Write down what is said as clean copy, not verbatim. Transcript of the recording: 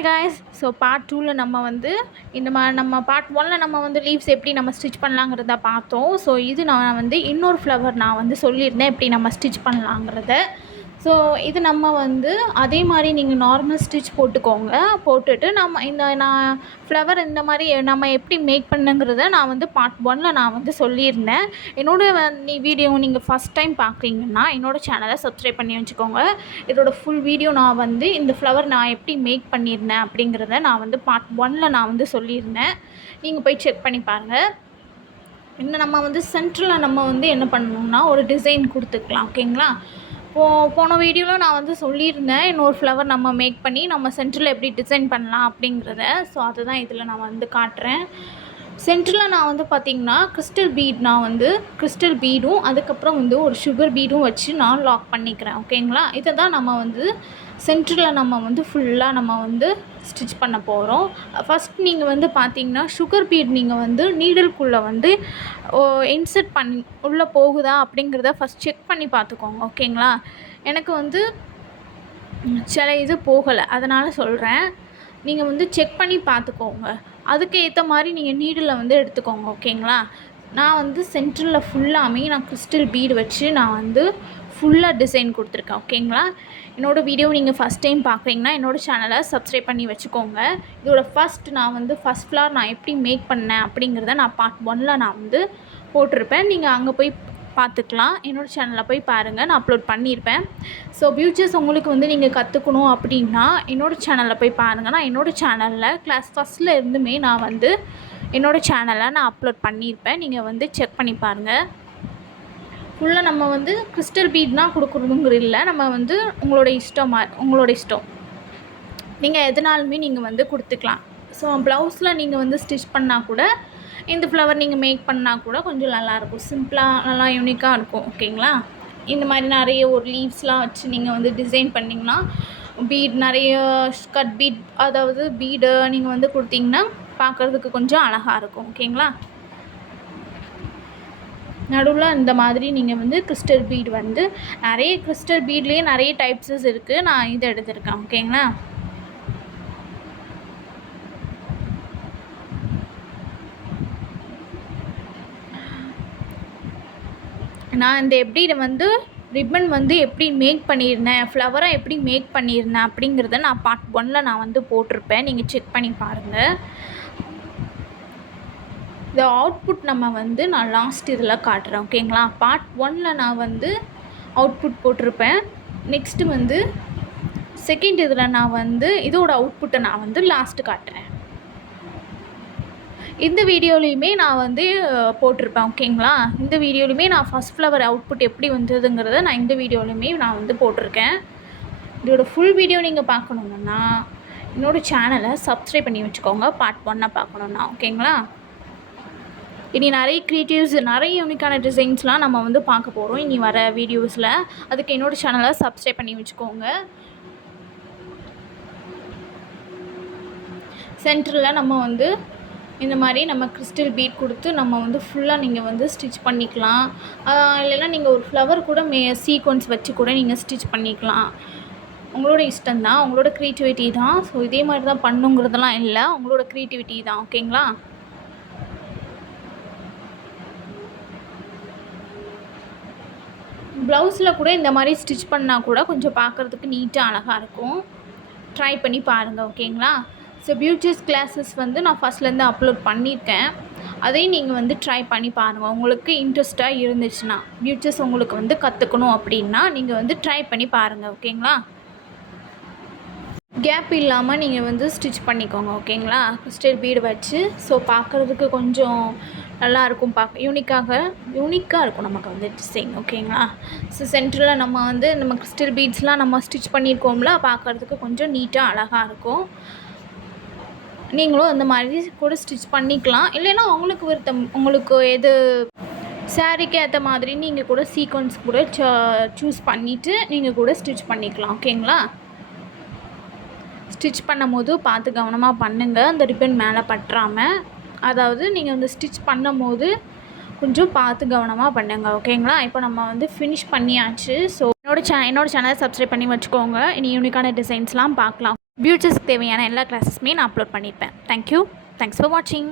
Hi guys. So part 2ல் நம்ம part 1ல் நம்ம லீவ்ஸ் எப்படி நம்ம ஸ்டிச் பண்ணலாங்கிறத பார்த்தோம். ஸோ இது நான் இன்னொரு ஃப்ளவர் நான் சொல்லியிருந்தேன் எப்படி நம்ம ஸ்டிச் பண்ணலாங்கிறத. ஸோ இது நம்ம அதே மாதிரி நீங்கள் நார்மல் ஸ்டிச் போட்டுக்கோங்க. போட்டுட்டு நான் ஃப்ளவர் இந்த மாதிரி நம்ம எப்படி மேக் பண்ணுங்கிறத நான் பார்ட் 1ல் நான் சொல்லியிருந்தேன். வீடியோ நீங்கள் ஃபஸ்ட் டைம் பார்க்குறீங்கன்னா என்னோடய சேனலை சப்ஸ்கிரைப் பண்ணி வச்சுக்கோங்க. இதோட ஃபுல் வீடியோ நான் இந்த ஃப்ளவர் நான் எப்படி மேக் பண்ணியிருந்தேன் அப்படிங்கிறத நான் பார்ட் 1ல் நான் சொல்லியிருந்தேன். நீங்கள் போய் செக் பண்ணி பாருங்கள். இன்னும் நம்ம சென்டரில் நம்ம என்ன பண்ணணும்னா ஒரு டிசைன் கொடுத்துக்கலாம். ஓகேங்களா? போன வீடியோவில் நான் சொல்லியிருந்தேன் இன்னொரு ஃப்ளவர் நம்ம மேக் பண்ணி நம்ம சென்டரில் எப்படி டிசைன் பண்ணலாம் அப்படிங்கிறத. ஸோ அதுதான் இதில் நான் காட்டுறேன். சென்டரில் நான் பார்த்திங்கன்னா கிறிஸ்டல் பீட் கிறிஸ்டல் பீடும் அதுக்கப்புறம் ஒரு சுகர் பீடும் வச்சு நான் லாக் பண்ணிக்கிறேன். ஓகேங்களா? இதை தான் நம்ம சென்டரில் நம்ம ஃபுல்லாக நம்ம ஸ்டிச் பண்ண போகிறோம். ஃபஸ்ட் நீங்கள் பார்த்திங்கன்னா சுகர் பீட் நீங்கள் நீடலுக்குள்ளே இன்சர்ட் பண்ணி உள்ளே போகுதா அப்படிங்கிறத ஃபஸ்ட் செக் பண்ணி பார்த்துக்கோங்க. ஓகேங்களா? எனக்கு சில இது போகலை, அதனால் சொல்கிறேன். நீங்கள் செக் பண்ணி பார்த்துக்கோங்க. அதுக்கு ஏற்ற மாதிரி நீங்கள் நீடில் எடுத்துக்கோங்க. ஓகேங்களா? நான் சென்டரில் ஃபுல்லாமே நான் கிறிஸ்டல் பீடு வச்சு நான் ஃபுல்லாக டிசைன் கொடுத்துருக்கேன். ஓகேங்களா? என்னோடய வீடியோ நீங்கள் ஃபஸ்ட் டைம் பார்க்குறீங்கன்னா என்னோடய சேனலை சப்ஸ்கிரைப் பண்ணி வச்சுக்கோங்க. இதோட நான் ஃபஸ்ட் ஃப்ளவர் நான் எப்படி மேக் பண்ணேன் அப்படிங்கிறத நான் பார்ட் 1ல் நான் போட்டிருப்பேன். நீங்கள் அங்கே போய் பார்த்துக்கலாம். என்னோடய சேனலில் போய் பாருங்கள், நான் அப்லோட் பண்ணியிருப்பேன். ஸோ பியூச்சர்ஸ் உங்களுக்கு நீங்கள் கற்றுக்கணும் அப்படின்னா என்னோடய சேனலில் போய் பாருங்கள். நான் என்னோடய சேனலில் கிளாஸ் ஃபஸ்ட்டில் இருந்துமே நான் என்னோடய சேனலை நான் அப்லோட் பண்ணியிருப்பேன். நீங்கள் செக் பண்ணி பாருங்கள். ஃபுல்லாக நம்ம கிறிஸ்டல் பீட் தான் கொடுக்குறதுங்கிற இல்லை, நம்ம உங்களோட இஷ்டம் நீங்கள் எதுனாலுமே நீங்கள் கொடுத்துக்கலாம். ஸோ ப்ளவுஸில் நீங்கள் ஸ்டிச் பண்ணால் கூட இந்த ஃப்ளவர் நீங்கள் மேக் பண்ணால் கூட கொஞ்சம் நல்லாயிருக்கும். சிம்பிளாக நல்லா யூனிக்காக இருக்கும். ஓகேங்களா? இந்த மாதிரி நிறைய ஒரு லீவ்ஸ்லாம் வச்சு நீங்கள் டிசைன் பண்ணிங்கன்னா பீட் நிறைய கட் பீட் அதாவது பீடை நீங்கள் கொடுத்தீங்கன்னா பார்க்குறதுக்கு கொஞ்சம் அழகாக இருக்கும். ஓகேங்களா? நடுவில் இந்த மாதிரி நீங்கள் கிறிஸ்டல் பீட் நிறைய கிறிஸ்டல் பீட்லேயே நிறைய டைப்ஸஸ் இருக்குது. நான் இதை எடுத்திருக்கேன். ஓகேங்களா? நான் இந்த எப்படி ரிப்பன் எப்படி மேக் பண்ணியிருந்தேன், ஃப்ளவராக எப்படி மேக் பண்ணியிருந்தேன் அப்படிங்கிறத நான் பார்ட் 1ல் நான் போட்டிருப்பேன். நீங்கள் செக் பண்ணி பாருங்கள். இந்த அவுட்புட் நம்ம நான் லாஸ்ட் இதில் காட்டுறேன். ஓகேங்களா? பார்ட் 1ல் நான் அவுட்புட் போட்டிருப்பேன். நெக்ஸ்ட்டு செகண்ட் இதில் நான் இதோட அவுட்புட்டை நான் லாஸ்ட்டு காட்டுறேன். இந்த வீடியோலையுமே நான் போட்டிருப்பேன். ஓகேங்களா? இந்த வீடியோலையுமே நான் ஃபஸ்ட் ஃப்ளவர் அவுட்புட் எப்படி வந்ததுங்கிறத நான் இந்த வீடியோலையுமே நான் போட்டிருக்கேன். இதோட ஃபுல் வீடியோ நீங்கள் பார்க்கணுன்னா என்னோடய சேனலை சப்ஸ்கிரைப் பண்ணி வச்சுக்கோங்க. பார்ட் 1 பார்க்கணுன்னா. ஓகேங்களா? இனி நிறைய க்ரியேட்டிவ்ஸ் நிறைய யூனிக்கான டிசைன்ஸ்லாம் நம்ம பார்க்க போகிறோம் இனி வர வீடியோஸில். அதுக்கு என்னோடய சேனலை சப்ஸ்கிரைப் பண்ணி வச்சுக்கோங்க. சென்டரில் நம்ம இந்த மாதிரி நம்ம கிறிஸ்டல் பீட் கொடுத்து நம்ம ஃபுல்லாக நீங்கள் ஸ்டிச் பண்ணிக்கலாம். இல்லைன்னா நீங்கள் ஒரு ஃப்ளவர் கூட சீக்வன்ஸ் வச்சு கூட நீங்கள் ஸ்டிச் பண்ணிக்கலாம். உங்களோட இஷ்டம்தான், உங்களோட க்ரியேட்டிவிட்டி தான். ஸோ இதே மாதிரி தான் பண்ணுங்கிறதெல்லாம் இல்லை, உங்களோட க்ரியேட்டிவிட்டி தான். ஓகேங்களா? ப்ளவுஸில் கூட இந்த மாதிரி ஸ்டிச் பண்ணால் கூட கொஞ்சம் பார்க்குறதுக்கு நீட்டாக அழகாக இருக்கும். ட்ரை பண்ணி பாருங்கள். ஓகேங்களா? ஸோ பியூட்டிஸ் கிளாஸஸ் நான் ஃபஸ்ட்லேருந்து அப்லோட் பண்ணியிருக்கேன். அதையும் நீங்கள் ட்ரை பண்ணி பாருங்கள். உங்களுக்கு இன்ட்ரெஸ்ட்டாக இருந்துச்சுன்னா பியூட்டிஸ் உங்களுக்கு கற்றுக்கணும் அப்படின்னா நீங்கள் ட்ரை பண்ணி பாருங்கள். ஓகேங்களா? கேப் இல்லாமல் நீங்கள் ஸ்டிச் பண்ணிக்கோங்க. ஓகேங்களா? கிறிஸ்டல் பீடு வச்சு. ஸோ பார்க்குறதுக்கு கொஞ்சம் நல்லாயிருக்கும், யூனிக்காக இருக்கும் நமக்கு டிசைன். ஓகேங்களா? ஸோ சென்டரில் நம்ம கிறிஸ்டல் பீட்ஸ்லாம் நம்ம ஸ்டிச் பண்ணியிருக்கோம்ல, பார்க்குறதுக்கு கொஞ்சம் நீட்டாக அழகாக இருக்கும். நீங்களும் அந்த மாதிரி கூட ஸ்டிச் பண்ணிக்கலாம். இல்லைன்னா உங்களுக்கு எது சாரீக்கு ஏற்ற மாதிரி நீங்கள் கூட சீக்வன்ஸ் கூட சூஸ் பண்ணிவிட்டு நீங்கள் கூட ஸ்டிச் பண்ணிக்கலாம். ஓகேங்களா? ஸ்டிச் பண்ணும் போது பார்த்து கவனமாக பண்ணுங்கள், அந்த ரிப்பன் மேலே பற்றாமல். அதாவது நீங்கள் ஸ்டிச் பண்ணும் போது கொஞ்சம் பார்த்து கவனமாக பண்ணுங்கள். ஓகேங்களா? இப்போ நம்ம ஃபினிஷ் பண்ணியாச்சு. ஸோ என்னோடய சேனலை சப்ஸ்கிரைப் பண்ணி வச்சுக்கோங்க. இனி யூனிக்கான டிசைன்ஸ்லாம் பார்க்கலாம். ஃப்யூச்சர்ஸ்க்கு தேவையான எல்லா கிளாஸஸுமே நான் அப்லோட் பண்ணியிருப்பேன். தேங்க்யூ. தேங்க்ஸ் ஃபார் வாட்சிங்.